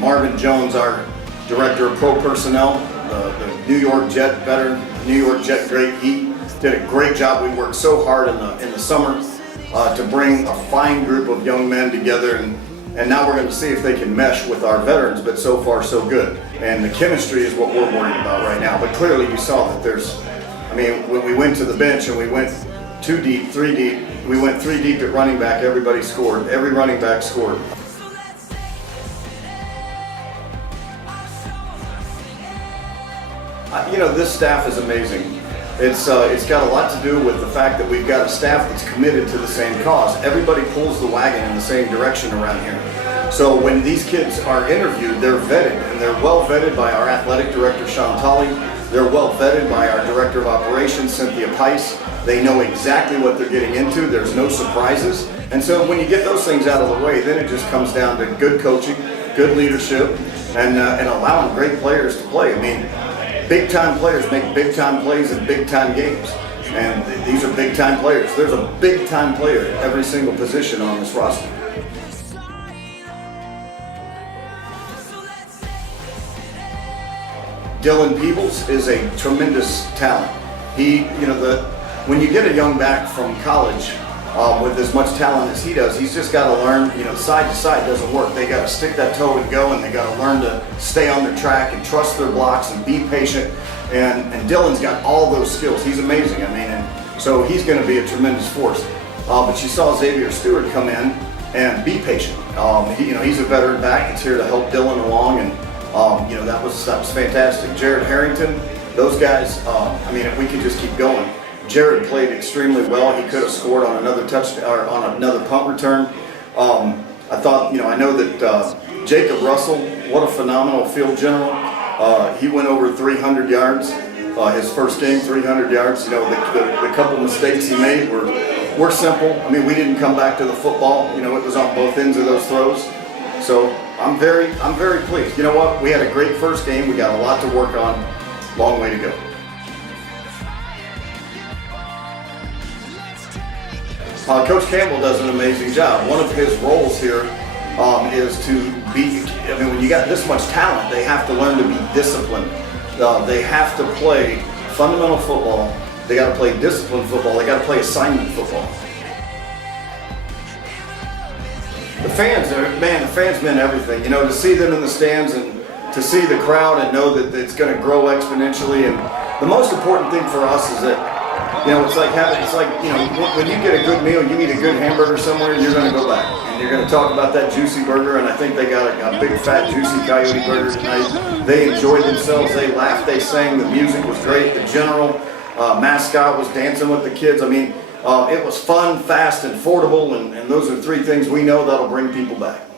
Marvin Jones, our Director of Pro Personnel, the New York Jet veteran, New York Jet great. He did a great job. We worked so hard in the summer to bring a fine group of young men together, and now we're going to see if they can mesh with our veterans, but so far so good. And the chemistry is what we're worried about right now. But clearly you saw that when we went to the bench and we went 2 deep, 3 deep, we went 3 deep at running back, everybody scored. Every running back scored. This staff is amazing. It's got a lot to do with the fact that we've got a staff that's committed to the same cause. Everybody pulls the wagon in the same direction around here. So when these kids are interviewed, they're vetted, and they're well vetted by our athletic director, Sean Tolley. They're well vetted by our director of operations, Cynthia Pice. They know exactly what they're getting into. There's no surprises. And so when you get those things out of the way, then it just comes down to good coaching, good leadership, and allowing great players to play. Big-time players make big-time plays in big-time games. And these are big-time players. There's a big-time player at every single position on this roster. Dylan Peebles is a tremendous talent. When you get a young back from college with as much talent as he does, he's just got to learn, side to side doesn't work. They got to stick that toe and go, and they got to learn to stay on their track and trust their blocks and be patient. And Dylan's got all those skills. He's amazing. And so he's going to be a tremendous force. But you saw Xavier Stewart come in and be patient. He's a veteran back. He's here to help Dylan along, and that was fantastic. Jared Harrington, those guys. If we could just keep going. Jared played extremely well. He could have scored on another touchdown or on another punt return. I know that Jacob Russell, what a phenomenal field general. He went over 300 yards. His first game, 300 yards. The couple mistakes he made were simple. We didn't come back to the football. It was on both ends of those throws. So I'm very pleased. You know what? We had a great first game. We got a lot to work on. Long way to go. Coach Campbell does an amazing job. One of his roles here is to be, when you got this much talent, they have to learn to be disciplined. They have to play fundamental football. They got to play disciplined football. They got to play assignment football. The fans meant everything. To see them in the stands and to see the crowd and know that it's going to grow exponentially. And the most important thing for us is that when you get a good meal, you eat a good hamburger somewhere, you're going to go back. And you're going to talk about that juicy burger, and I think they got a big, fat, juicy coyote burger tonight. They enjoyed themselves. They laughed. They sang. The music was great. The general mascot was dancing with the kids. It was fun, fast, and affordable, and those are 3 things we know that'll bring people back.